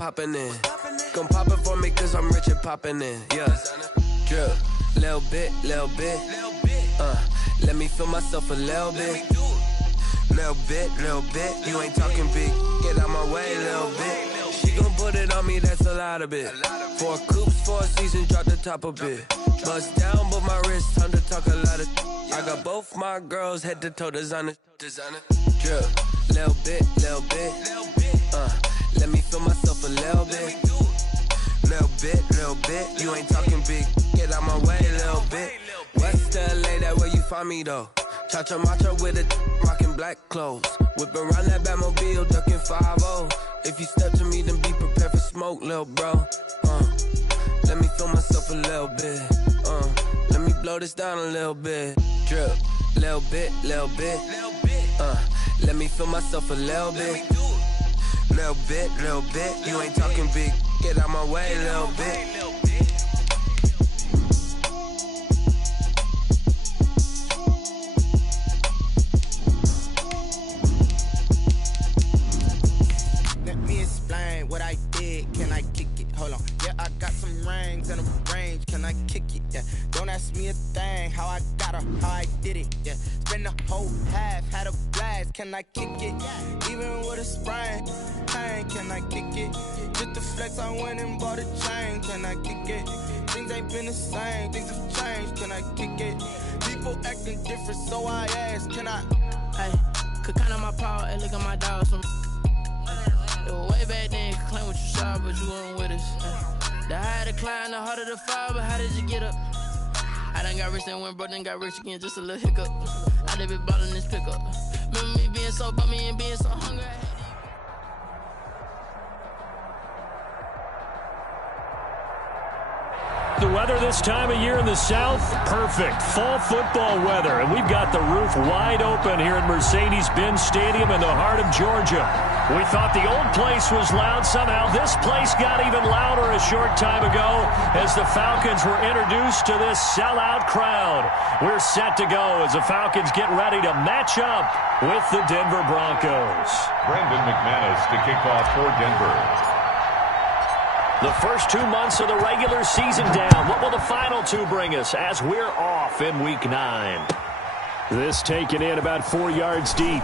poppin' in. Gon' pop it for me cause I'm rich and poppin' in. Yeah. Drip. Little bit. Let me feel myself a little bit. Little bit. You ain't talking big. Get out my way, little bit. She gon' put it on me, that's a lot of it. 4 coops, 4 seasons, drop the top a bit. Bust down, but my wrist, time to talk a lot of. I got both my girls head to toe designer. Drip. Little bit. Let me feel myself a little bit. Little bit. You ain't talking big. Get out my way, little bit. West LA, that where you find me though. Cha-cha matcha with a rockin' black clothes. Whip around that Batmobile, ducking 5-0. If you step to me, then be prepared for smoke, lil' bro. Let me feel myself a little bit. Let me blow this down a little bit. Drip, little bit. Let me feel myself a little bit. Little bit. You ain't talking big. Get out my way, little bit. Let me explain what I did. Can I kick it? Hold on. Yeah, I got some rings and a range. Can I kick it? Yeah. Don't ask me a thing. How I got her, how I did it. Yeah. Spend the whole half, had a blast. Can I kick it? Even with a sprain. Can I kick it? Just to flex, I went and bought a chain. Can I kick it? Things ain't been the same. Things have changed. Can I kick it? People acting different, so I asked. Can I? Hey, could count on my power. Hey, look at my dogs. It was way back then. Could claim what you saw, but you weren't with us. The higher the climb, the harder the fall. But how did you get up? I done got rich and went broke, then got rich again. Just a little hiccup. I done been ballin' this pickup. Remember me being so bummy and being so hungry. The weather this time of year in the South, perfect. Fall football weather, and we've got the roof wide open here at Mercedes-Benz Stadium in the heart of Georgia. We thought the old place was loud. Somehow this place got even louder a short time ago as the Falcons were introduced to this sellout crowd. We're set to go as the Falcons get ready to match up with the Denver Broncos. Brandon McManus to kick off for Denver. The first 2 months of the regular season down. What will the final 2 bring us as we're off in Week 9? This taken in about 4 yards deep.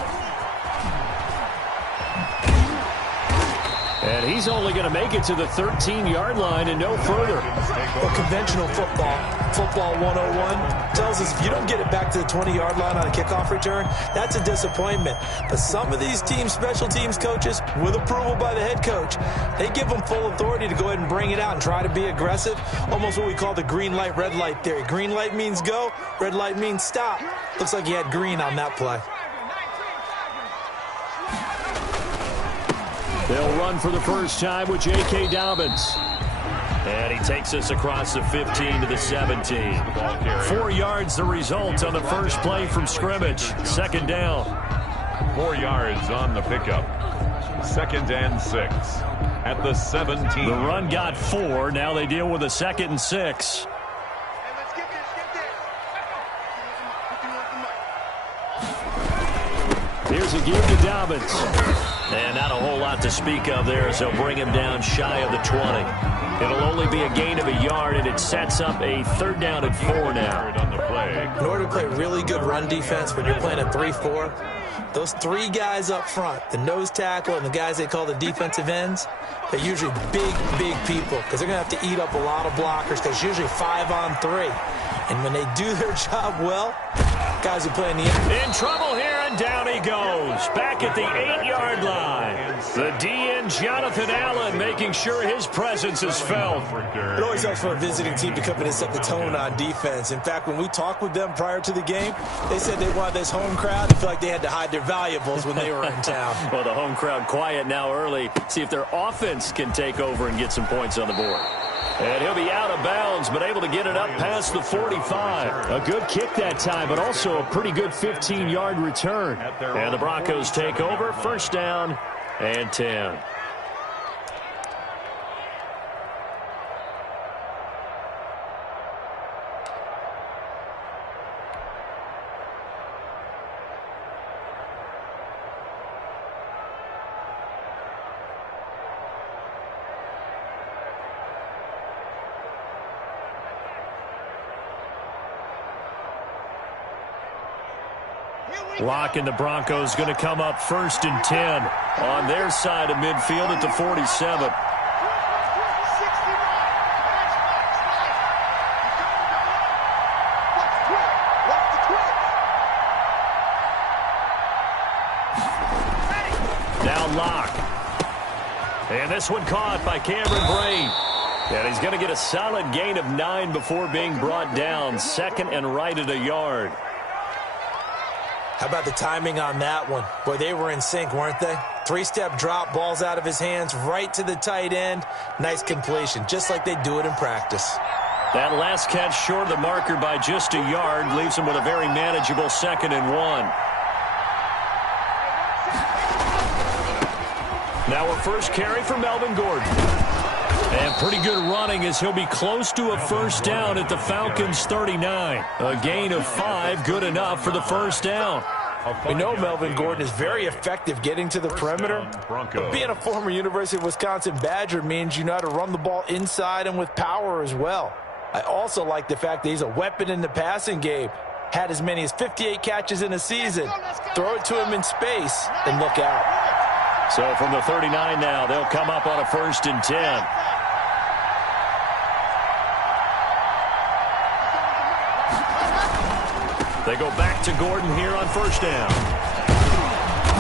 And he's only going to make it to the 13-yard line and no further. Well, conventional football 101, tells us if you don't get it back to the 20-yard line on a kickoff return, that's a disappointment. But some of these teams, special teams coaches, with approval by the head coach, they give them full authority to go ahead and bring it out and try to be aggressive, almost what we call the green light, red light theory. Green light means go, red light means stop. Looks like he had green on that play. They'll run for the first time with J.K. Dobbins. And he takes us across the 15 to the 17. 4 yards the result on the first play from scrimmage. Second down. 4 yards on the pickup. 2nd and 6 at the 17. The run got 4. Now they deal with a 2nd and 6. Here's a give to Dobbins. And not a whole lot to speak of there, so bring him down shy of the 20. It'll only be a gain of a yard, and it sets up a 3rd down and 4 now. In order to play really good run defense when you're playing a 3-4, those 3 guys up front, the nose tackle and the guys they call the defensive ends, they're usually big people because they're going to have to eat up a lot of blockers because it's usually 5 on 3. And when they do their job well, guys who play in the end. In trouble here, and down he goes. Back at the 8-yard line. The DN, Jonathan Allen, making sure his presence is felt. It always helps for a visiting team to come in and set the tone on defense. In fact, when we talked with them prior to the game, they said they wanted this home crowd to feel like they had to hide their valuables when they were in town. Well, the home crowd quiet now early. See if their offense can take over and get some points on the board. And he'll be out of bounds, but able to get it up past the 45. A good kick that time, but also a pretty good 15-yard return. And the Broncos take over. First down and 10. Locke and the Broncos going to come up 1st and 10 on their side of midfield at the 47. Now Locke. And this one caught by Cameron Braid. And he's going to get a solid gain of 9 before being brought down. 2nd and right at a yard. How about the timing on that one? Boy, they were in sync, weren't they? 3-step drop, balls out of his hands, right to the tight end. Nice completion, just like they do it in practice. That last catch short of the marker by just a yard leaves him with a very manageable 2nd and 1. Now a first carry for Melvin Gordon. And pretty good running as he'll be close to a first down at the Falcons' 39. A gain of 5, good enough for the first down. We know Melvin Gordon is very effective getting to the perimeter. But being a former University of Wisconsin Badger means you know how to run the ball inside and with power as well. I also like the fact that he's a weapon in the passing game. Had as many as 58 catches in a season. Throw it to him in space and look out. So from the 39 now, they'll come up on a 1st and 10. They go back to Gordon here on first down.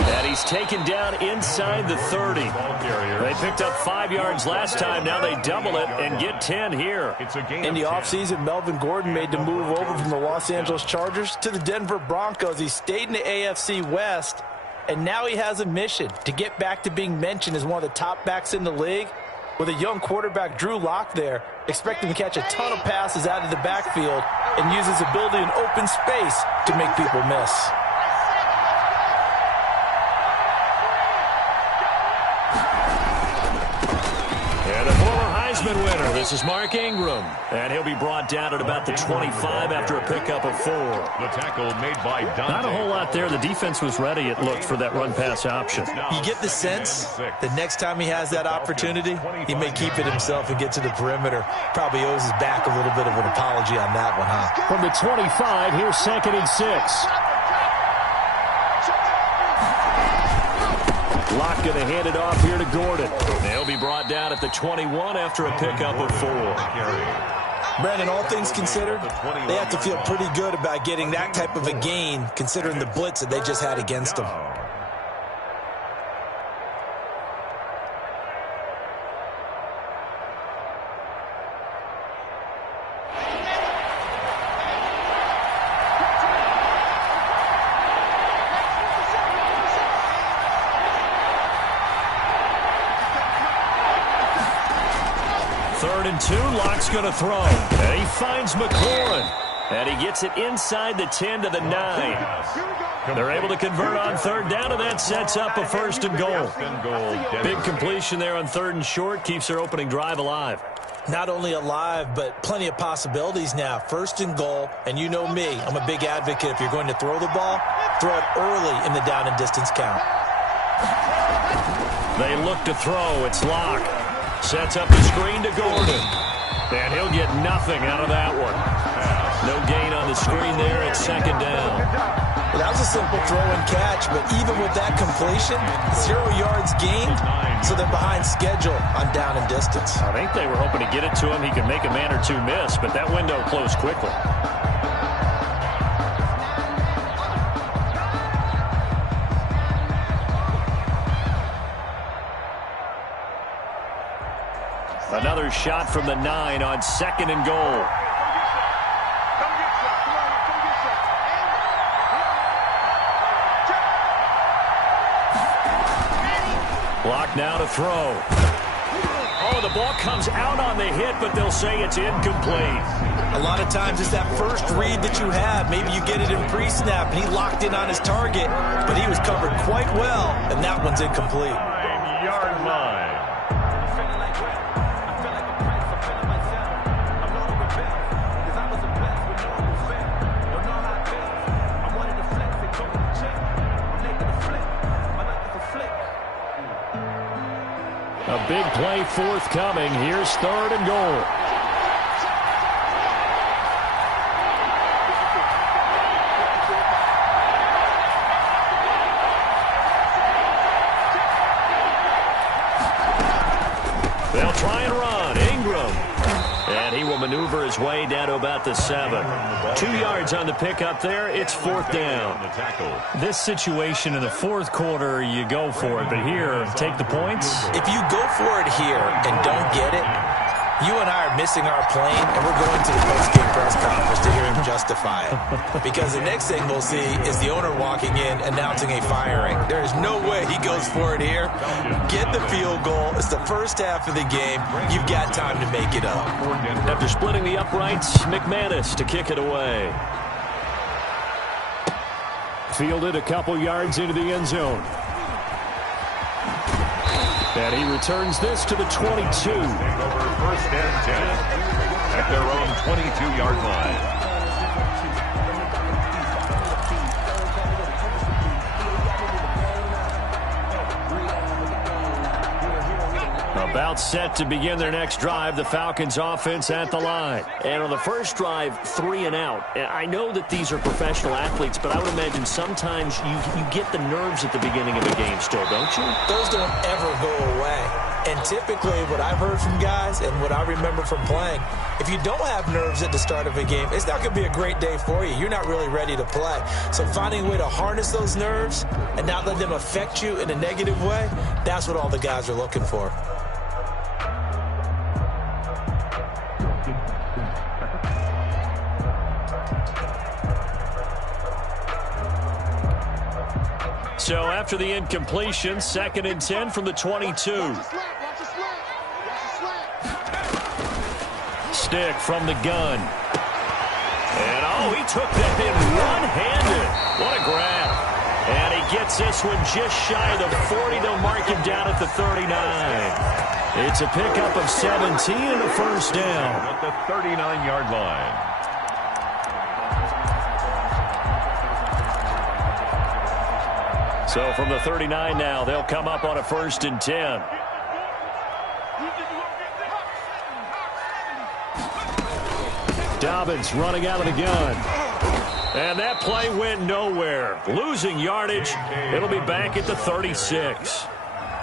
And he's taken down inside the 30. They picked up 5 yards last time. Now they double it and get 10 here. In the offseason, Melvin Gordon made the move over from the Los Angeles Chargers to the Denver Broncos. He stayed in the AFC West, and now he has a mission to get back to being mentioned as one of the top backs in the league. With a young quarterback, Drew Lock there, expect him to catch a ton of passes out of the backfield and use his ability in open space to make people miss. And a former Heisman winner, this is Mark Ingram. And he'll be brought down at about the 25 after a pickup of 4. The tackle made by Dante. Not a whole lot there. The defense was ready, it looked, for that run-pass option. You get the sense that next time he has that opportunity, he may keep it himself and get to the perimeter. Probably owes his back a little bit of an apology on that one, huh? From the 25, here's 2nd and 6. Locke going to hand it off here to Gordon. They'll be brought down at the 21 after a pickup of 4. Brandon, all things considered, they have to feel pretty good about getting that type of a gain considering the blitz that they just had against them. Third and 2, Locke's going to throw. And he finds McLaurin. And he gets it inside the 10 to the 9. They're able to convert on 3rd down, and that sets up a 1st and goal. Big completion there on 3rd and short, keeps their opening drive alive. Not only alive, but plenty of possibilities now. 1st and goal, and you know me, I'm a big advocate. If you're going to throw the ball, throw it early in the down and distance count. They look to throw. It's Locke. Sets up the screen to Gordon. And he'll get nothing out of that one. No gain on the screen there at 2nd down. Well, that was a simple throw and catch, but even with that completion, 0 yards gained, so they're behind schedule on down and distance. I think they were hoping to get it to him. He could make a man or two miss, but that window closed quickly. Another shot from the 9 on 2nd and goal. Block now to throw. Oh, the ball comes out on the hit, but they'll say it's incomplete. A lot of times it's that first read that you have. Maybe you get it in pre-snap, and he locked in on his target, but he was covered quite well, and that one's incomplete. 9-yard line. A big play forthcoming. Here's 3rd and goal. They'll try and run. Ingram. And he will maneuver his way down to about the 7. 2 yards on the pickup there. It's 4th down. This situation in the fourth quarter, you go for it. But here, take the points. If you go for it here and don't get it, you and I are missing our plane, and we're going to the post-game press conference to hear him justify it. Because the next thing we'll see is the owner walking in announcing a firing. There is no way he goes for it here. Get the field goal. It's the first half of the game. You've got time to make it up. After splitting the uprights, McManus to kick it away. Fielded a couple yards into the end zone. And he returns this to the 22. Over 1st and 10 at their own 22-yard line. About set to begin their next drive, the Falcons offense at the line. And on the first drive, 3 and out. I know that these are professional athletes, but I would imagine sometimes you get the nerves at the beginning of a game still, don't you? Those don't ever go away. And typically what I've heard from guys and what I remember from playing, if you don't have nerves at the start of a game, it's not going to be a great day for you. You're not really ready to play. So finding a way to harness those nerves and not let them affect you in a negative way, that's what all the guys are looking for. So after the incompletion, 2nd and 10 from the 22. Stick from the gun. And, he took that in one-handed. What a grab. And he gets this one just shy of the 40. They'll mark him down at the 39. It's a pickup of 17 and a first down. At the 39-yard line. So from the 39 now, they'll come up on a 1st and 10. Dobbins running out of the gun. And that play went nowhere. Losing yardage. It'll be back at the 36.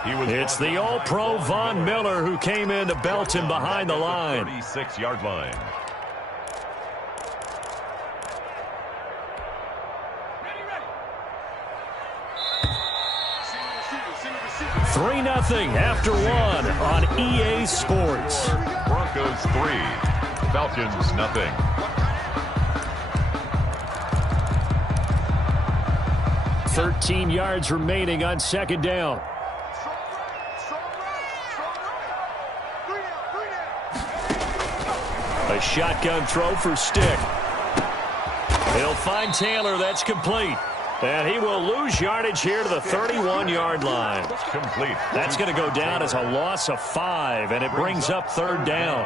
It's the All-Pro Von Miller who came in to belt him behind the line. 36-yard line. 3-0 after 1 on EA Sports. Broncos 3, Falcons 0. 13 yards remaining on 2nd down. A shotgun throw for Stick. He'll find Taylor. That's complete. And he will lose yardage here to the 31-yard line. Complete. That's going to go down as a loss of 5, and it brings up 3rd down.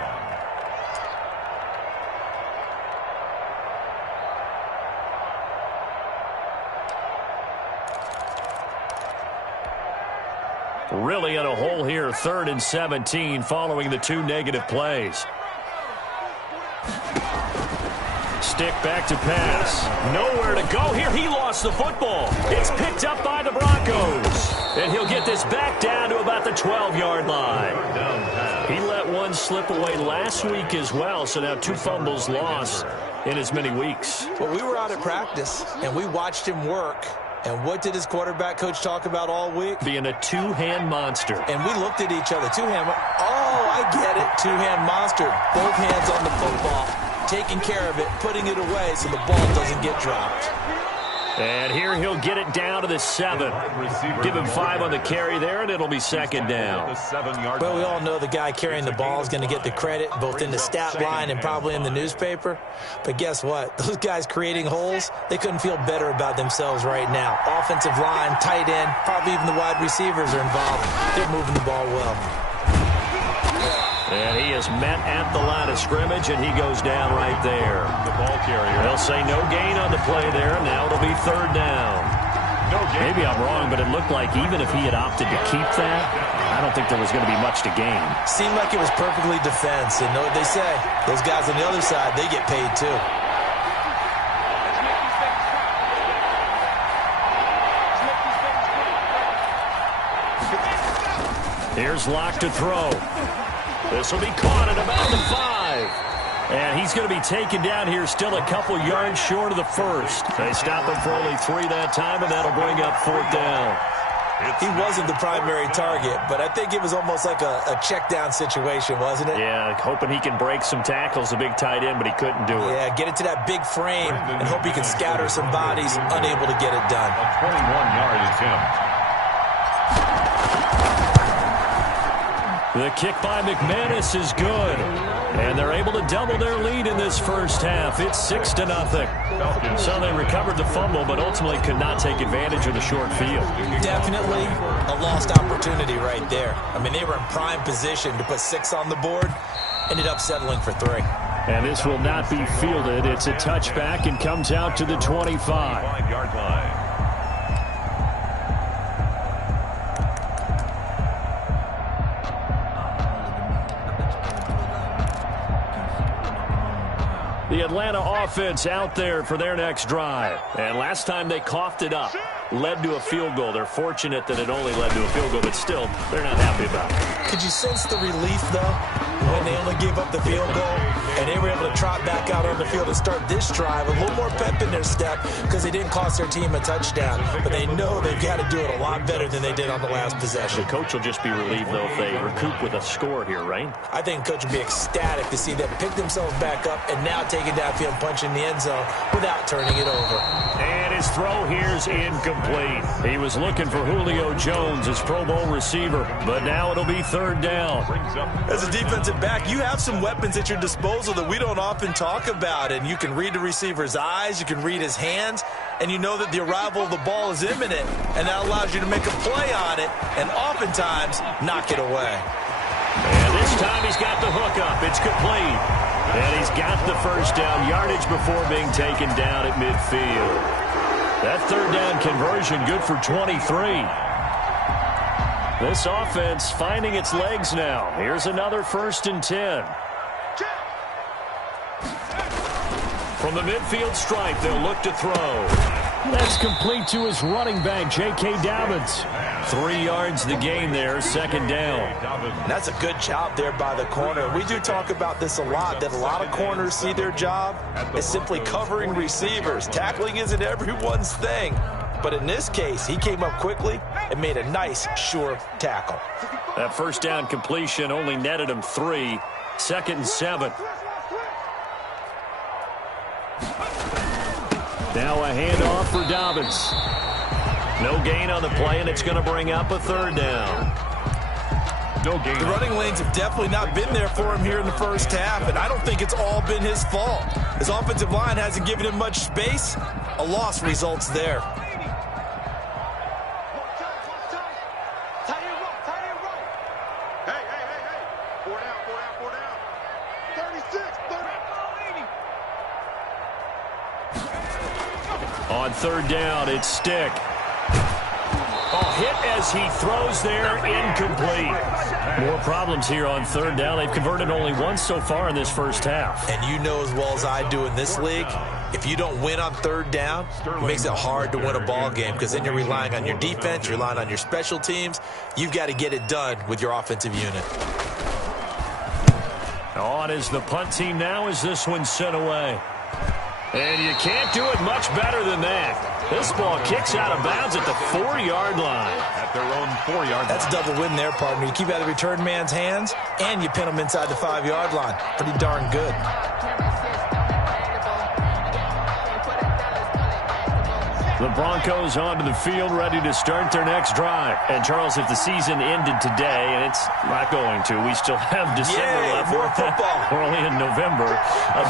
Really in a hole here, 3rd and 17 following the 2 negative plays. Stick back to pass. Nowhere to go here. He lost the football. It's picked up by the Broncos. And he'll get this back down to about the 12-yard line. He let one slip away last week as well, so now 2 fumbles lost in as many weeks. Well, we were out at practice, and we watched him work. And what did his quarterback coach talk about all week? Being a two-hand monster. And we looked at each other. Two-hand. Oh, I get it. Two-hand monster. Both hands on the football. Taking care of it, putting it away so the ball doesn't get dropped. And here he'll get it down to the 7. Give him 5 on the carry there, and it'll be 2nd down. Well, we all know the guy carrying the ball is going to get the credit, both in the stat line and probably in the newspaper. But guess what? Those guys creating holes, they couldn't feel better about themselves right now. Offensive line, tight end, probably even the wide receivers are involved. They're moving the ball well. And he is met at the line of scrimmage, and he goes down right there. The ball carrier. They'll say no gain on the play there. Now it'll be 3rd down. No gain. Maybe I'm wrong, but it looked like even if he had opted to keep that, I don't think there was going to be much to gain. Seemed like it was perfectly defense. And know what they say? Those guys on the other side, they get paid too. Here's Locke to throw. This will be caught at about the 5. And he's going to be taken down here still a couple yards short of the first. They stop him for only 3 that time, and that'll bring up 4th down. He wasn't the primary target, but I think it was almost like a check down situation, wasn't it? Yeah, hoping he can break some tackles, a big tight end, but he couldn't do it. Yeah, get it to that big frame and hope he can scatter some bodies, unable to get it done. A 21-yard attempt. The kick by McManus is good. And they're able to double their lead in this first half. It's 6-0. So they recovered the fumble, but ultimately could not take advantage of the short field. Definitely a lost opportunity right there. I mean, they were in prime position to put 6 on the board. Ended up settling for 3. And this will not be fielded. It's a touchback and comes out to the 25. 5-yard line. The Atlanta offense out there for their next drive. And last time they coughed it up, led to a field goal. They're fortunate that it only led to a field goal, but still, they're not happy about it. Could you sense the relief, though, when they only gave up the field goal and they were able to trot back out on the field and start this drive? A little more pep in their step because they didn't cost their team a touchdown, but they know they've got to do it a lot better than they did on the last possession. The coach will just be relieved, though, if they recoup with a score here, right? I think the coach will be ecstatic to see them pick themselves back up and now take it downfield, punch in the end zone without turning it over. And his throw here's incomplete. He was looking for Julio Jones, his Pro Bowl receiver, but now it'll be 3rd down. As a defensive back, you have some weapons at your disposal that we don't often talk about, and you can read the receiver's eyes, you can read his hands, and you know that the arrival of the ball is imminent, and that allows you to make a play on it and oftentimes knock it away. And this time he's got the hook up. It's complete. And he's got the first down yardage before being taken down at midfield. That 3rd down conversion good for 23. This offense finding its legs now. Here's another 1st and 10. From the midfield stripe, they'll look to throw. That's complete to his running back, J.K. Dobbins. 3 yards the gain there, 2nd down. And that's a good job there by the corner. We do talk about this a lot, that a lot of corners see their job as simply covering receivers. Tackling isn't everyone's thing. But in this case, he came up quickly and made a nice, sure tackle. That 1st down completion only netted him 3. 2nd and 7. Now a handoff for Dobbins. No gain on the play, and it's going to bring up a 3rd down. No gain. The running lanes have definitely not been there for him here in the first half, and I don't think it's all been his fault. His offensive line hasn't given him much space. A loss results there. On 3rd down, it's Stick. Oh, hit as he throws there, incomplete. More problems here on 3rd down. They've converted only once so far in this first half. And you know as well as I do in this league, if you don't win on 3rd down, it makes it hard to win a ball game because then you're relying on your defense, you're relying on your special teams. You've got to get it done with your offensive unit. On is the punt team now as this one's sent away. And you can't do it much better than that. This ball kicks out of bounds at the 4-yard line. At their own 4-yard line. That's a double win there, partner. You keep out of the return man's hands, and you pin him inside the 5-yard line. Pretty darn good. The Broncos onto the field, ready to start their next drive. And, Charles, if the season ended today, and it's not going to, we still have December left. More football. We're only in November.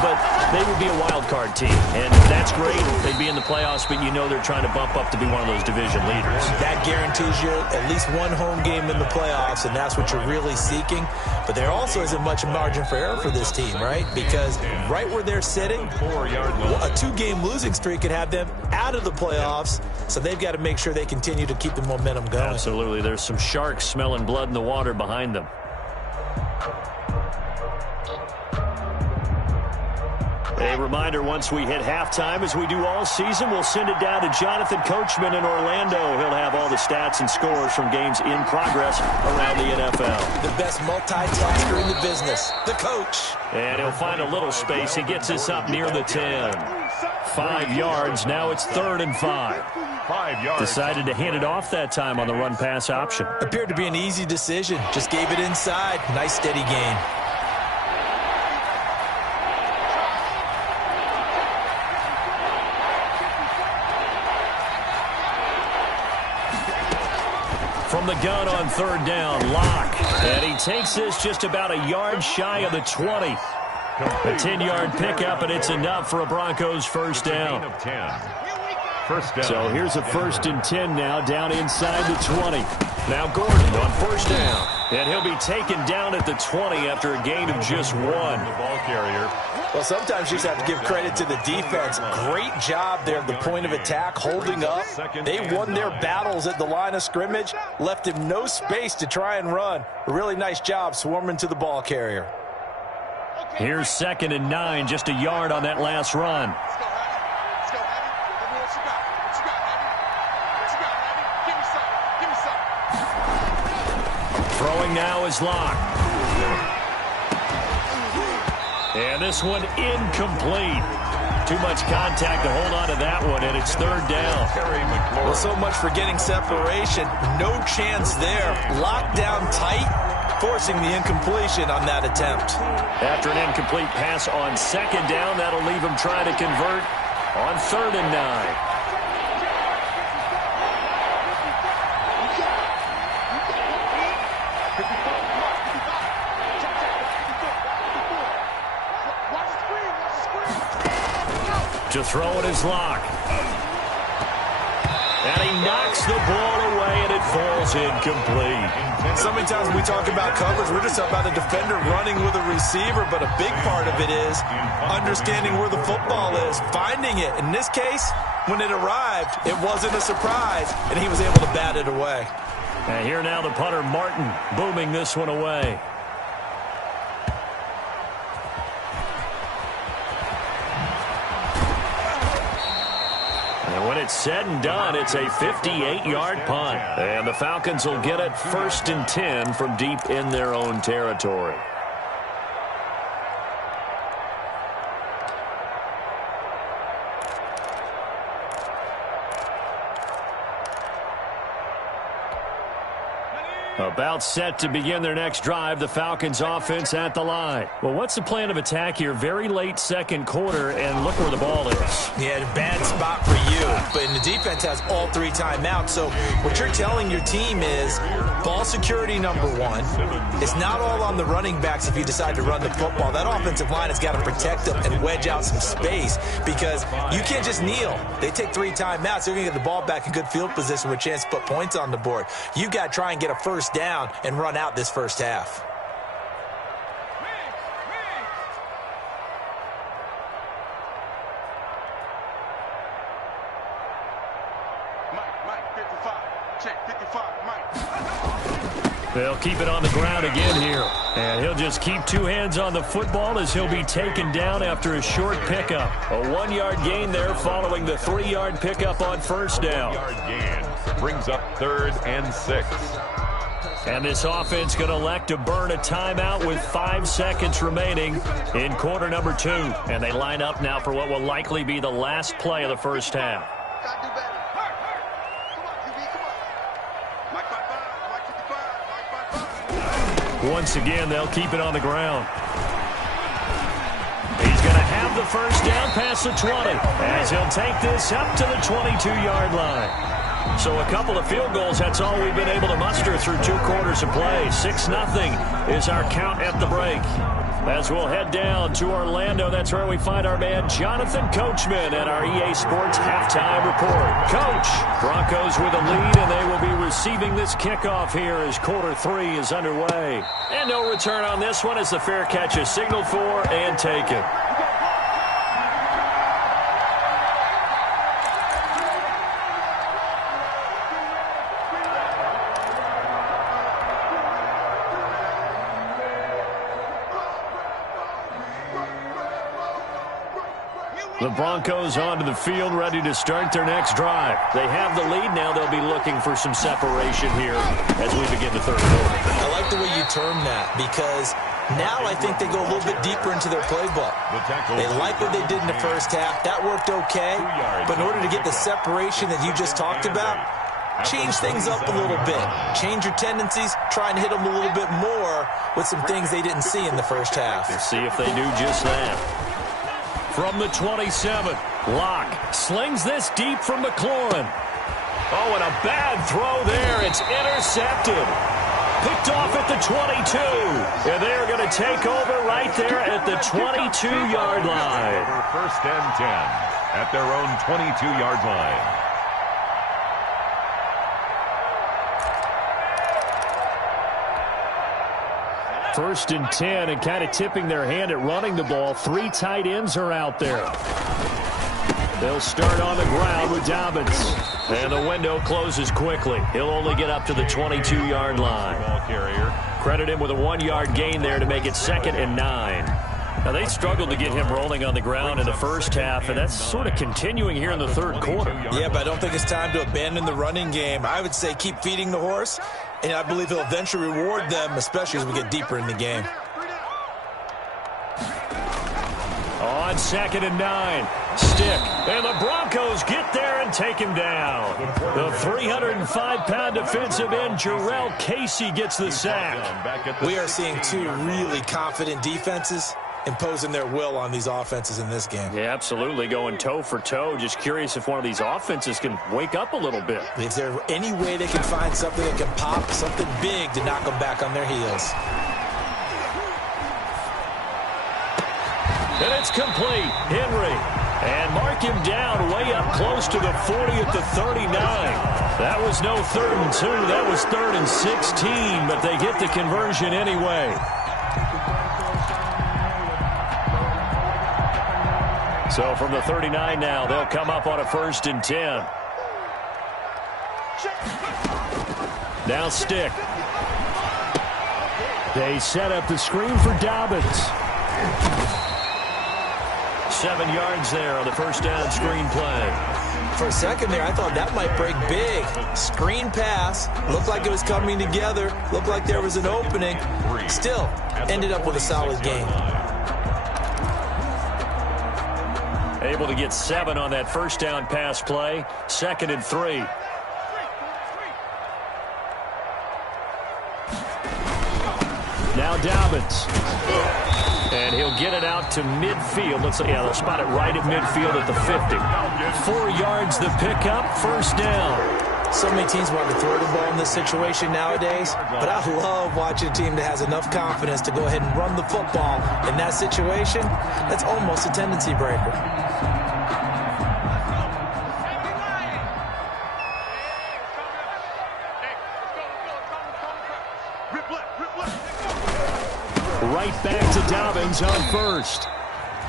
But they would be a wild card team. And that's great. They'd be in the playoffs, but you know they're trying to bump up to be one of those division leaders. That guarantees you at least one home game in the playoffs, and that's what you're really seeking. But there also isn't much margin for error for this team, right? Because right where they're sitting, a 2-game losing streak could have them out of the playoffs, so they've got to make sure they continue to keep the momentum going. Absolutely. There's some sharks smelling blood in the water behind them. A reminder, once we hit halftime, as we do all season, we'll send it down to Jonathan Coachman in Orlando. He'll have all the stats and scores from games in progress around the NFL. The best multitasker in the business, the coach. And he'll find a little space. He gets us up near the 10. 5 yards. Now it's 3rd and 5. 5 yards. Decided to hand it off that time on the run-pass option. Appeared to be an easy decision. Just gave it inside. Nice steady gain. From the gun on 3rd down, Locke. And he takes this just about a yard shy of the 20. A 10-yard pickup, and it's enough for a Broncos first down. So here's a 1st and 10 now, down inside the 20. Now Gordon on 1st down. And he'll be taken down at the 20 after a gain of just 1. The ball carrier. Well, sometimes you just have to give credit to the defense. Great job there at the point of attack, holding up. They won their battles at the line of scrimmage, left him no space to try and run. A really nice job swarming to the ball carrier. Here's 2nd and 9, just a yard on that last run. Throwing now is Locke. And this one incomplete. Too much contact to hold on to that one, and it's 3rd down. Well, so much for getting separation. No chance there. Locked down tight, forcing the incompletion on that attempt. After an incomplete pass on 2nd down, that'll leave him trying to convert on 3rd and 9. To throw it is Locke. And he knocks the ball away, and it falls incomplete. So many times we talk about coverage, we're just about a defender running with a receiver, but a big part of it is understanding where the football is, finding it. In this case, when it arrived, it wasn't a surprise, and he was able to bat it away. And here now the punter, Martin, booming this one away. When it's said and done, it's a 58-yard punt. And the Falcons will get it 1st and 10 from deep in their own territory. About set to begin their next drive, the Falcons offense at the line. Well, what's the plan of attack here? Very late 2nd quarter, and look where the ball is. Yeah, a bad spot for you. But the defense has all 3 timeouts. So what you're telling your team is ball security number 1. It's not all on the running backs if you decide to run the football. That offensive line has got to protect them and wedge out some space because you can't just kneel. They take 3 timeouts. They're going to get the ball back in good field position with a chance to put points on the board. You got to try and get a first down and run out this first half. They'll keep it on the ground again here. And he'll just keep 2 hands on the football as he'll be taken down after a short pickup. A 1-yard gain there following the 3-yard pickup on 1st down. 1-yard gain brings up 3rd and 6. And this offense going to elect to burn a timeout with 5 seconds remaining in quarter number 2. And they line up now for what will likely be the last play of the first half. Once again, they'll keep it on the ground. He's going to have the first down past the 20 as he'll take this up to the 22-yard line. So a couple of field goals, that's all we've been able to muster through 2 quarters of play. 6-0 is our count at the break. As we'll head down to Orlando, that's where we find our man Jonathan Coachman at our EA Sports Halftime Report. Coach, Broncos with a lead, and they will be receiving this kickoff here as quarter 3 is underway. And no return on this one as the fair catch is signaled for and taken. The Broncos onto the field, ready to start their next drive. They have the lead. Now they'll be looking for some separation here as we begin the third quarter. I like the way you term that, because now I think they go a little bit deeper into their playbook. They like what they did in the first half. That worked okay. But in order to get the separation that you just talked about, change things up a little bit. Change your tendencies. Try and hit them a little bit more with some things they didn't see in the first half. We'll see if they do just that. From the 27, Locke slings this deep from McLaurin. Oh, and a bad throw there. It's intercepted. Picked off at the 22. And they are going to take over right there at the 22-yard line. First and 10 at their own 22-yard line. First and 10, and kind of tipping their hand at running the ball. 3 tight ends are out there. They'll start on the ground with Dobbins. And the window closes quickly. He'll only get up to the 22-yard line. Ball carrier. Credit him with a 1-yard gain there to make it 2nd and 9. Now, they struggled to get him rolling on the ground in the first half, and that's sort of continuing here in the third quarter. Yeah, but I don't think it's time to abandon the running game. I would say keep feeding the horse, and I believe he'll eventually reward them, especially as we get deeper in the game. On 2nd and 9, Stick, and the Broncos get there and take him down. The 305-pound defensive end, Jarrell Casey, gets the sack. We are seeing 2 really confident defenses imposing their will on these offenses in this game. Yeah, absolutely, going toe for toe. Just curious if one of these offenses can wake up a little bit. Is there any way they can find something that can pop, something big to knock them back on their heels? And it's complete. Henry. And mark him down way up close to the 40 at the 39. That was no 3rd and 2. That was 3rd and 16, but they get the conversion anyway. So from the 39 now, they'll come up on a 1st and 10. Now Stick. They set up the screen for Dobbins. 7 yards there on the first down screen play. For a second there, I thought that might break big. Screen pass. Looked like it was coming together. Looked like there was an opening. Still, ended up with a solid game. Able to get 7 on that first down pass play. 2nd and 3. Now Dobbins. And he'll get it out to midfield. Let's see, yeah, they'll spot it right at midfield at the 50. 4 yards the pickup, 1st down. So many teams want to throw the ball in this situation nowadays, but I love watching a team that has enough confidence to go ahead and run the football. In that situation, that's almost a tendency breaker. Right back to Dobbins on 1st.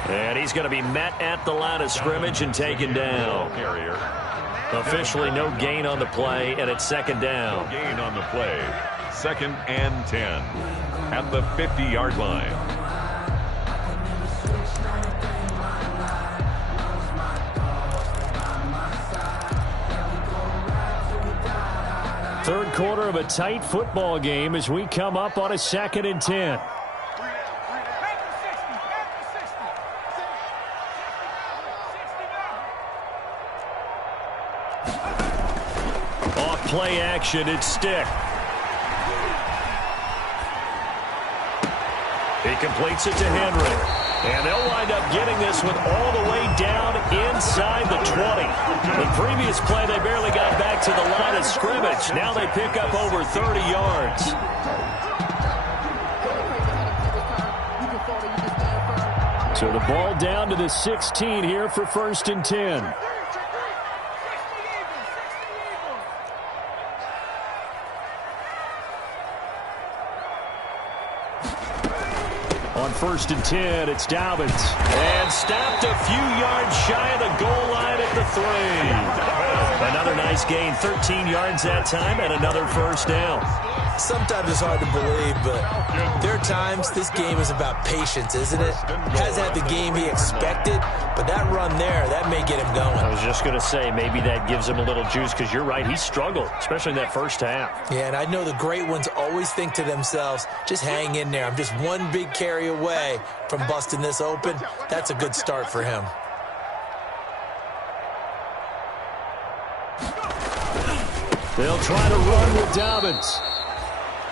And he's going to be met at the line of scrimmage and taken down. Officially no gain on the play, and it's 2nd down. No gain on the play. 2nd and 10 at the 50-yard line. Third quarter of a tight football game as we come up on a 2nd and 10. Play action, it's Stick. He completes it to Henry. And they'll wind up getting this one all the way down inside the 20. The previous play, they barely got back to the line of scrimmage. Now they pick up over 30 yards. So the ball down to the 16 here for 1st and 10. On 1st and 10, it's Dobbins. And stopped a few yards shy of the goal line at the 3. Another nice gain, 13 yards that time, and another first down. Sometimes it's hard to believe, but there are times this game is about patience, isn't it? Hasn't had the game he expected, but that run there, that may get him going. I was just going to say, maybe that gives him a little juice, because you're right, he struggled, especially in that first half. Yeah, and I know the great ones always think to themselves, just hang in there. I'm just one big carry away from busting this open. That's a good start for him. They'll try to run with Dobbins.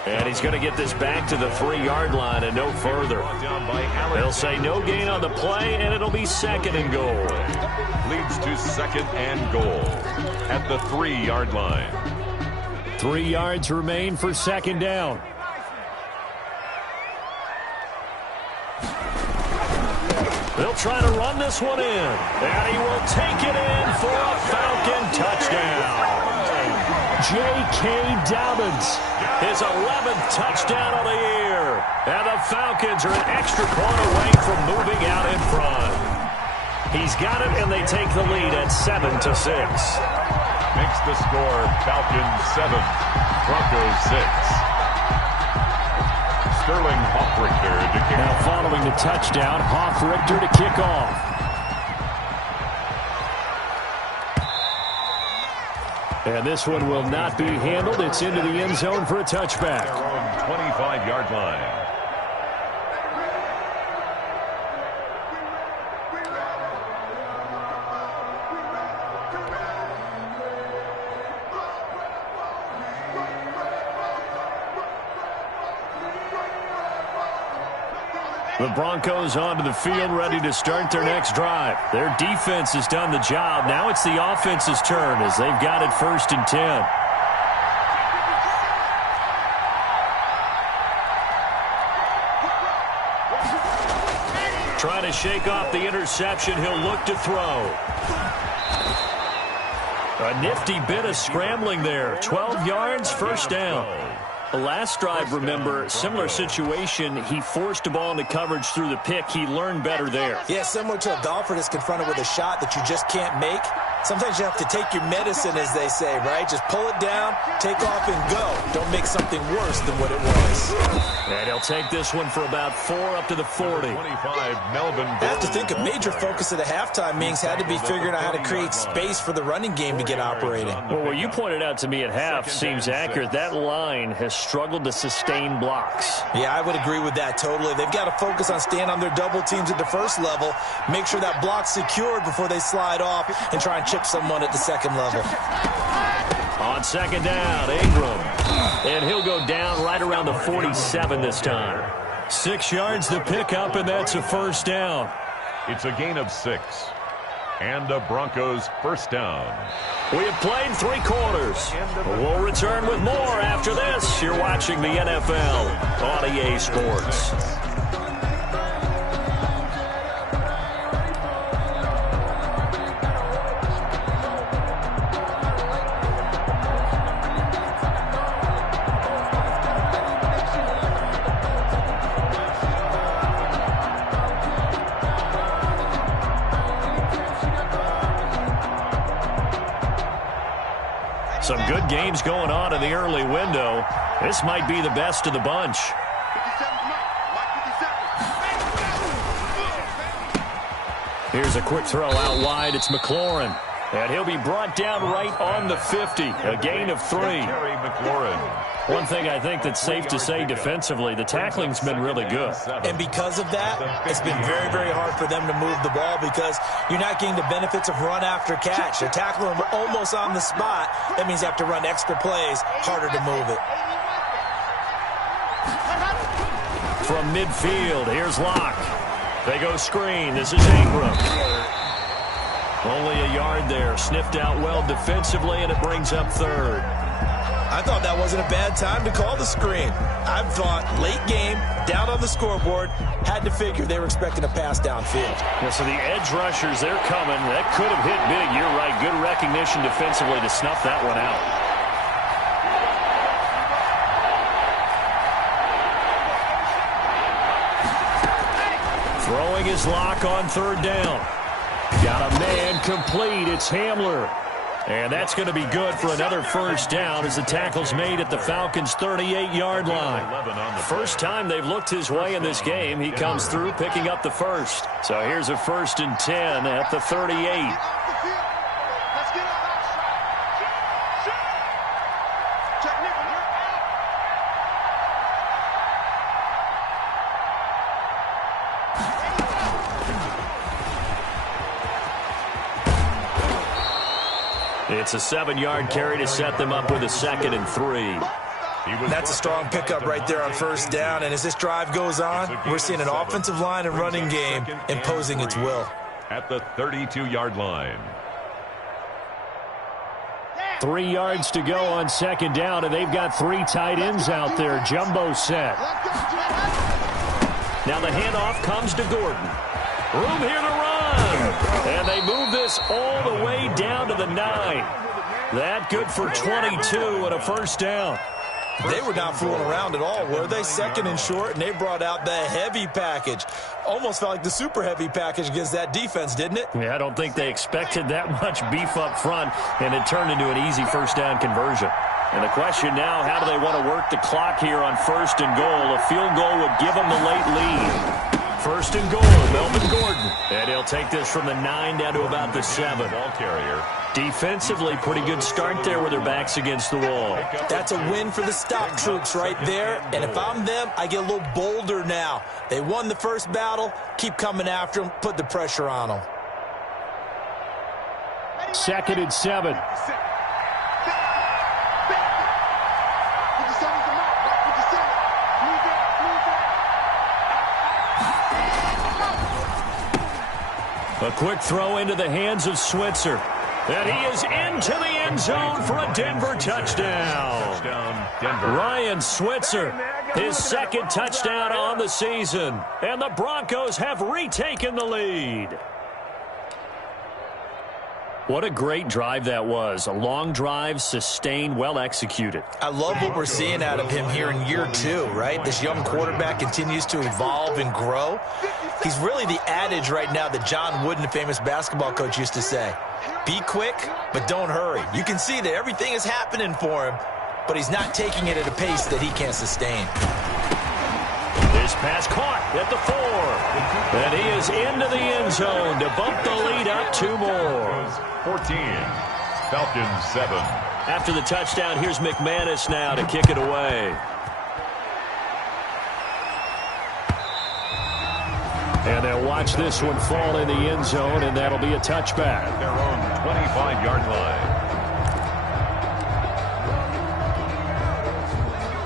And he's going to get this back to the 3-yard line and no further. They'll say no gain on the play, and it'll be 2nd and goal. Leads to 2nd and goal at the 3-yard line. 3 yards remain for 2nd down. They'll try to run this one in. And he will take it in for a Falcon touchdown. J.K. Dobbins, his 11th touchdown of the year. And the Falcons are an extra point away from moving out in front. He's got it, and they take the lead at 7-6. Makes the score Falcons 7, Broncos 6. Sterling Hoffrichter to kick now off. Following the touchdown, Hoffrichter to kick off. And this one will not be handled. It's into the end zone for a touchback. Their own 25-yard line. The Broncos onto the field, ready to start their next drive. Their defense has done the job. Now it's the offense's turn as they've got it 1st and 10. Trying to shake off the interception. He'll look to throw. A nifty bit of scrambling there. 12 yards, 1st down. The last drive, remember, similar situation. He forced the ball into coverage through the pick. He learned better there. Yeah, similar to a golfer that's confronted with a shot that you just can't make. Sometimes you have to take your medicine, as they say, right? Just pull it down, take off, and go. Don't make something worse than what it was. And he'll take this one for about 4 up to the 40. 25, Melvin. I have to think a major focus of the halftime meetings had to be figuring out how to create space for the running game to get operating. Well, what you pointed out to me at half seems accurate. That line has struggled to sustain blocks. Yeah, I would agree with that totally. They've got to focus on staying on their double teams at the first level, make sure that block's secured before they slide off, and try and chip someone at the second level. On 2nd down, Ingram. And he'll go down right around the 47 this time. 6 yards to pick up, and that's a 1st down. It's a gain of 6. And a Broncos 1st down. We have played 3 quarters. We'll return with more after this. You're watching the NFL on EA Sports. Some good games going on in the early window. This might be the best of the bunch. Here's a quick throw out wide. It's McLaurin. And he'll be brought down right on the 50. A gain of 3. Terry McLaurin. One thing I think that's safe to say defensively, the tackling's been really good. And because of that, it's been very, very hard for them to move the ball because you're not getting the benefits of run after catch. They're tackling them almost on the spot. That means you have to run extra plays, harder to move it. From midfield, here's Locke. They go screen. This is Ingram. Only a yard there. Sniffed out well defensively, and it brings up 3rd. I thought that wasn't a bad time to call the screen. I thought late game, down on the scoreboard, had to figure they were expecting a pass downfield. Yeah, so the edge rushers, they're coming. That could have hit big. You're right. Good recognition defensively to snuff that one out. Throwing his Lock on 3rd down. Got a man complete. It's Hamler. And that's going to be good for another first down as the tackle's made at the Falcons' 38-yard line. First time they've looked his way in this game. He comes through picking up the first. So here's a 1st and 10 at the 38. It's a 7-yard carry to set them up with a 2nd and 3. That's a strong pickup right there on first down. And as this drive goes on, we're seeing an offensive line and running game imposing its will. At the 32-yard line. 3 yards to go on 2nd down, and they've got 3 tight ends out there. Jumbo set. Now the handoff comes to Gordon. Room here to run. And they move this all the way down to the 9. That good for 22 and a first down. They were not fooling around at all, were they? 2nd and short, and they brought out the heavy package. Almost felt like the super heavy package against that defense, didn't it? Yeah, I don't think they expected that much beef up front, and it turned into an easy first down conversion. And the question now, how do they want to work the clock here on 1st and goal? A field goal would give them the late lead. 1st and goal, Melvin Gordon. And he'll take this from the 9 down to about the 7. Ball carrier. Defensively, pretty good start there with their backs against the wall. That's a win for the stop troops right there. And if I'm them, I get a little bolder now. They won the first battle. Keep coming after them. Put the pressure on them. 2nd and 7. A quick throw into the hands of Switzer. And he is into the end zone for a Denver touchdown. Ryan Switzer, his 2nd touchdown on the season. And the Broncos have retaken the lead. What a great drive that was. A long drive, sustained, well executed. I love what we're seeing out of him here in year 2, right? This young quarterback continues to evolve and grow. He's really the adage right now that John Wooden, the famous basketball coach, used to say. Be quick, but don't hurry. You can see that everything is happening for him, but he's not taking it at a pace that he can't sustain. This pass caught at the 4. And he is into the end zone to bump the lead up 2 more. 14. Falcons 7. After the touchdown, here's McManus now to kick it away. And they'll watch this one fall in the end zone, and that'll be a touchback. At their own 25-yard line.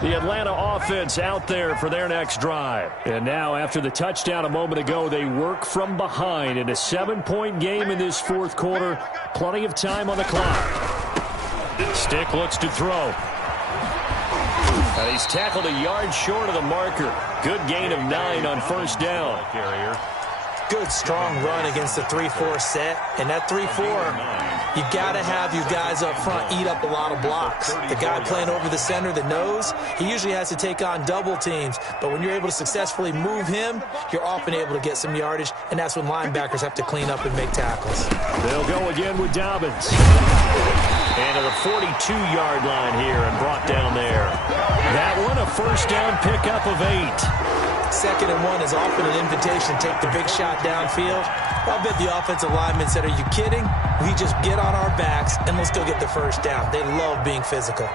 The Atlanta offense out there for their next drive. And now, after the touchdown a moment ago, they work from behind in a 7-point game in this 4th quarter. Plenty of time on the clock. Stick looks to throw. And he's tackled a yard short of the marker. Good gain of 9 on first down. Good, strong run against the 3-4 set. And that 3-4, you got to have your guys up front eat up a lot of blocks. The guy playing over the center, the nose, he usually has to take on double teams. But when you're able to successfully move him, you're often able to get some yardage, and that's when linebackers have to clean up and make tackles. They'll go again with Dobbins. And to the 42-yard line here and brought down there. That one, a first down pickup of 8. 2nd and 1 is often an invitation to take the big shot downfield. I bet the offensive linemen said, are you kidding? We just get on our backs and let's go get the first down. They love being physical.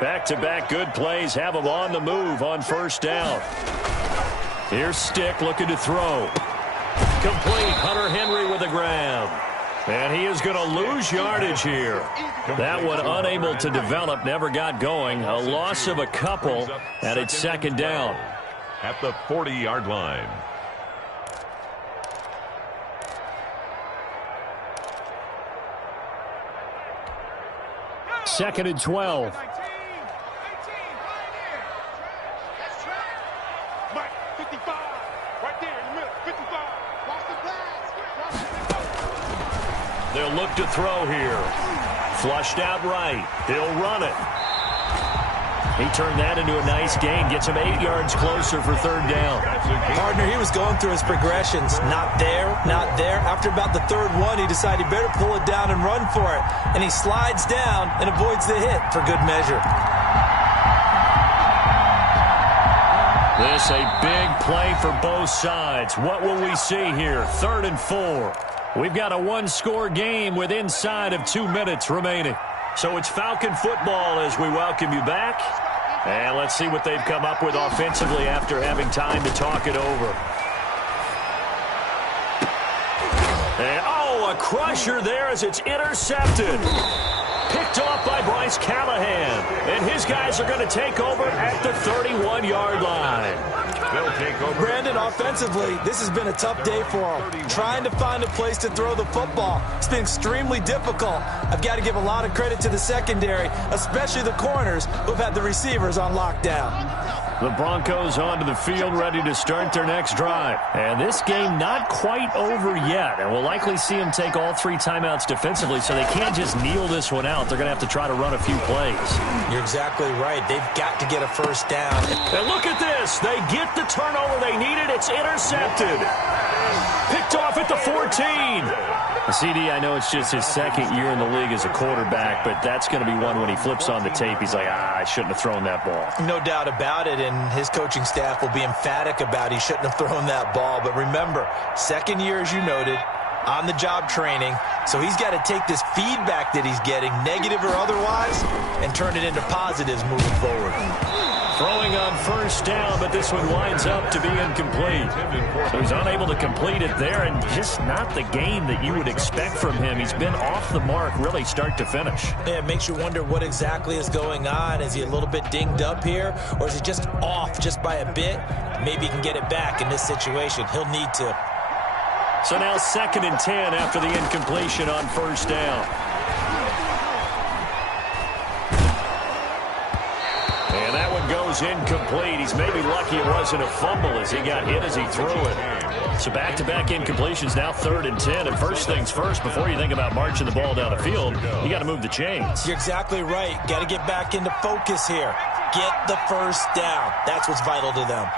Back-to-back good plays have them on the move on first down. Here's Stick looking to throw. Complete. Hunter Henry with a grab. And he is going to lose yardage here. That one unable to develop, never got going. A loss of a couple, and it's 2nd down. At the 40-yard line. Second and 12. They'll look to throw here. Flushed out right. He'll run it. He turned that into a nice gain. Gets him 8 yards closer for third down. Partner, he was going through his progressions. Not there, not there. After about the third one, he decided he better pull it down and run for it. And he slides down and avoids the hit for good measure. This a big play for both sides. What will we see here? 3rd and 4. We've got a one-score game with inside of 2 minutes remaining. So it's Falcon football as we welcome you back. And let's see what they've come up with offensively after having time to talk it over. And, a crusher there as it's intercepted. Picked off by Bryce Callahan. And his guys are going to take over at the 31-yard line. They'll take over. Brandon, offensively, this has been a tough day for him. Trying to find a place to throw the football. It's been extremely difficult. I've got to give a lot of credit to the secondary, especially the corners who've had the receivers on lockdown. The Broncos onto the field, ready to start their next drive. And this game not quite over yet. And we'll likely see them take all 3 timeouts defensively, so they can't just kneel this one out. They're going to have to try to run a few plays. You're exactly right. They've got to get a first down. And look at this. They get the turnover they needed. It's intercepted. Picked off at the 14. CD, I know it's just his 2nd year in the league as a quarterback, but that's going to be one when he flips on the tape. He's like, I shouldn't have thrown that ball. No doubt about it, and his coaching staff will be emphatic about he shouldn't have thrown that ball. But remember, 2nd year, as you noted, on-the-job training, so he's got to take this feedback that he's getting, negative or otherwise, and turn it into positives moving forward. Throwing on first down, but this one winds up to be incomplete. So he's unable to complete it there, and just not the game that you would expect from him. He's been off the mark really start to finish. Yeah, it makes you wonder what exactly is going on. Is he a little bit dinged up here, or is he just off just by a bit? Maybe he can get it back in this situation. He'll need to. So now 2nd and 10 after the incompletion on first down. And that one goes incomplete. He's maybe lucky it wasn't a fumble as he got hit as he threw it. So back-to-back incompletions, now 3rd and 10. And first things first, before you think about marching the ball down the field, you got to move the chains. You're exactly right. Got to get back into focus here. Get the first down. That's what's vital to them.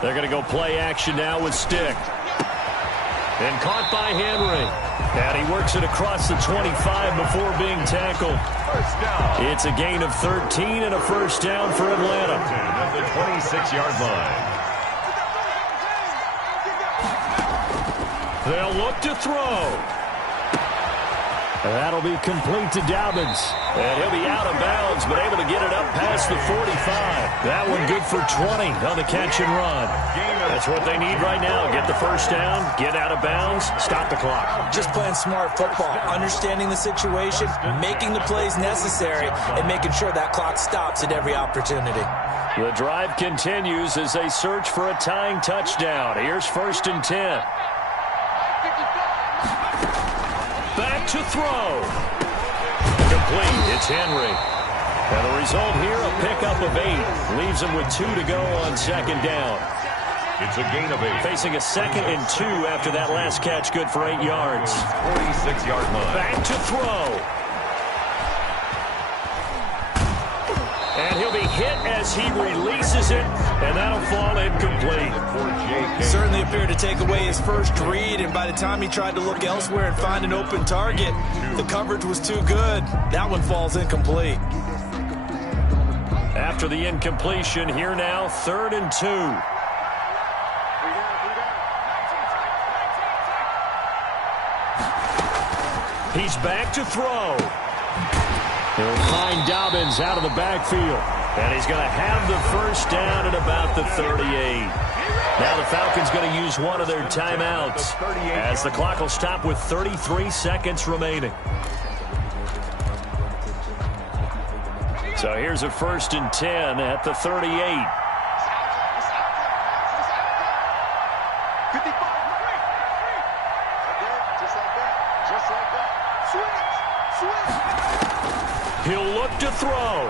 They're going to go play action now with Stick. And caught by Henry. And he works it across the 25 before being tackled. First down. It's a gain of 13 and a first down for Atlanta. At the 26-yard line. They'll look to throw. And that'll be complete to Dobbins. And he'll be out of bounds, but able to get it up past the 45. That one good for 20 on the catch and run. That's what they need right now. Get the first down, get out of bounds, stop the clock. Just playing smart football, understanding the situation, making the plays necessary, and making sure that clock stops at every opportunity. The drive continues as they search for a tying touchdown. Here's 1st and 10. Back to throw. Complete. It's Henry. And the result here, a pickup of 8. Leaves him with 2 to go on 2nd down. It's a gain of 8. Facing a 2nd and 2 after that last catch, good for 8 yards. 46-yard line. Back to throw. And he'll be hit as he releases it, and that'll fall incomplete. Certainly appeared to take away his first read, and by the time he tried to look elsewhere and find an open target, the coverage was too good. That one falls incomplete. After the incompletion, here now, 3rd and 2. He's back to throw. He'll find Dobbins out of the backfield. And he's going to have the first down at about the 38. Now the Falcons going to use one of their timeouts as the clock will stop with 33 seconds remaining. So here's a 1st and 10 at the 38. He'll look to throw.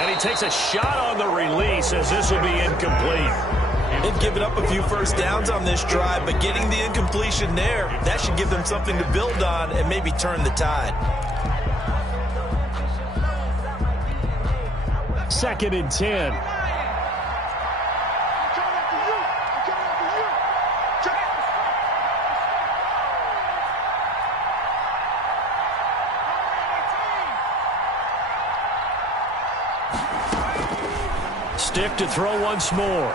And he takes a shot on the release as this will be incomplete. They've given up a few first downs on this drive, but getting the incompletion there, that should give them something to build on and maybe turn the tide. 2nd and 10. Stick to throw once more.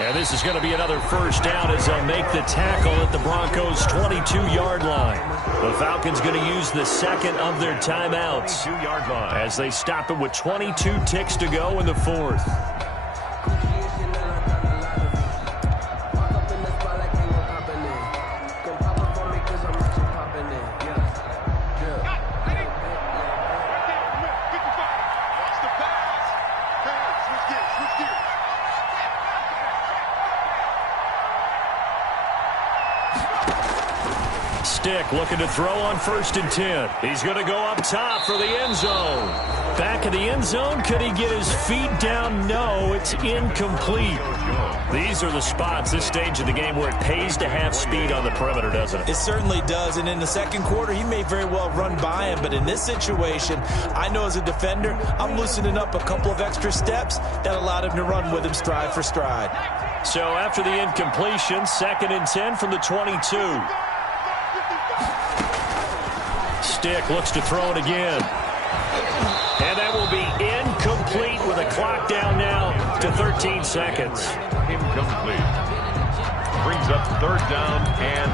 And this is going to be another first down as they'll make the tackle at the Broncos' 22-yard line. The Falcons going to use the second of their timeouts as they stop it with 22 ticks to go in the fourth. Stick looking to throw on 1st and 10. He's going to go up top for the end zone. Back of the end zone. Could he get his feet down? No, it's incomplete. These are the spots, this stage of the game, where it pays to have speed on the perimeter, doesn't it? It certainly does, and in the second quarter, he may very well run by him, but in this situation, I know as a defender, I'm loosening up a couple of extra steps that allowed him to run with him stride for stride. So after the incompletion, 2nd and 10 from the 22. Stick looks to throw it again. And that will be incomplete with a clock down now to 13 seconds. Incomplete. Brings up 3rd down and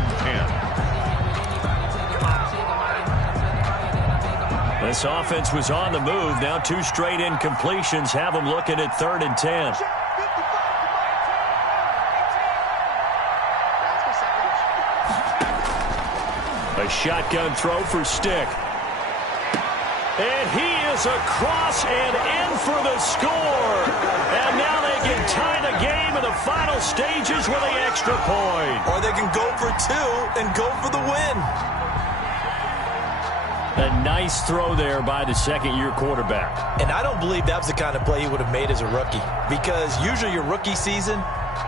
10. This offense was on the move. Now 2 straight incompletions have them looking at 3rd and 10. A shotgun throw for Stick. And he is across and in for the score. And now they can tie the game in the final stages with an extra point. Or they can go for 2 and go for the win. A nice throw there by the second-year quarterback. And I don't believe that was the kind of play he would have made as a rookie, because usually your rookie season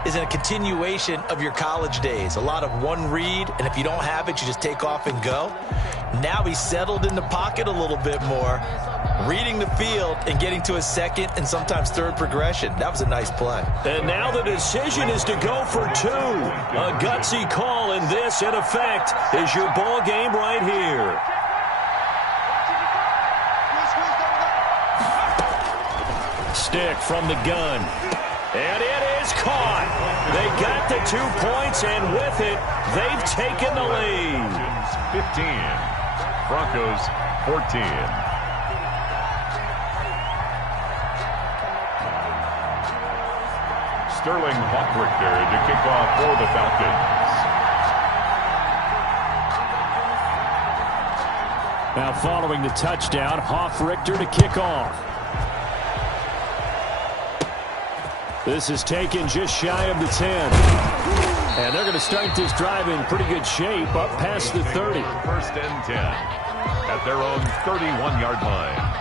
is a continuation of your college days. A lot of one read, and if you don't have it, you just take off and go. Now he's settled in the pocket a little bit more, reading the field and getting to his second and sometimes third progression. That was a nice play. And now the decision is to go for 2. A gutsy call, and this, in effect, is your ball game right here. Stick from the gun. And it is caught. They got the 2 points, and with it, they've taken the lead. 15. Broncos 14. Sterling Hockrichter to kick off for the Falcons. Now following the touchdown, Hockrichter to kick off. This is taken just shy of the 10. And they're going to start this drive in pretty good shape, up past the 30. 1st and 10 at their own 31-yard line.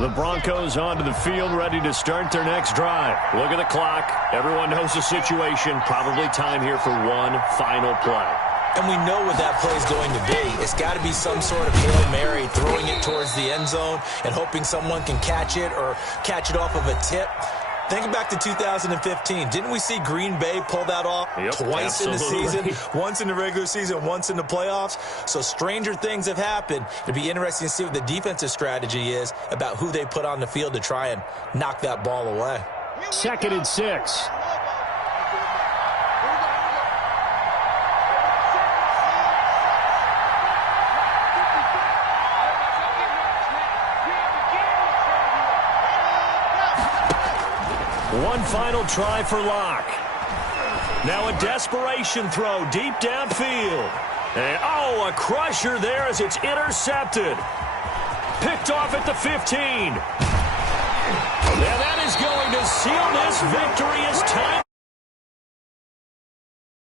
The Broncos onto the field, ready to start their next drive. Look at the clock. Everyone knows the situation. Probably time here for one final play. And we know what that play is going to be. It's got to be some sort of Hail Mary, throwing it towards the end zone and hoping someone can catch it or catch it off of a tip. Think back to 2015. Didn't we see Green Bay pull that off twice in the season? Once in the regular season, once in the playoffs. So stranger things have happened. It'll be interesting to see what the defensive strategy is about who they put on the field to try and knock that ball away. 2nd and 6. One final try for Locke. Now a desperation throw deep downfield. And, a crusher there as it's intercepted. Picked off at the 15. And that is going to seal this victory as time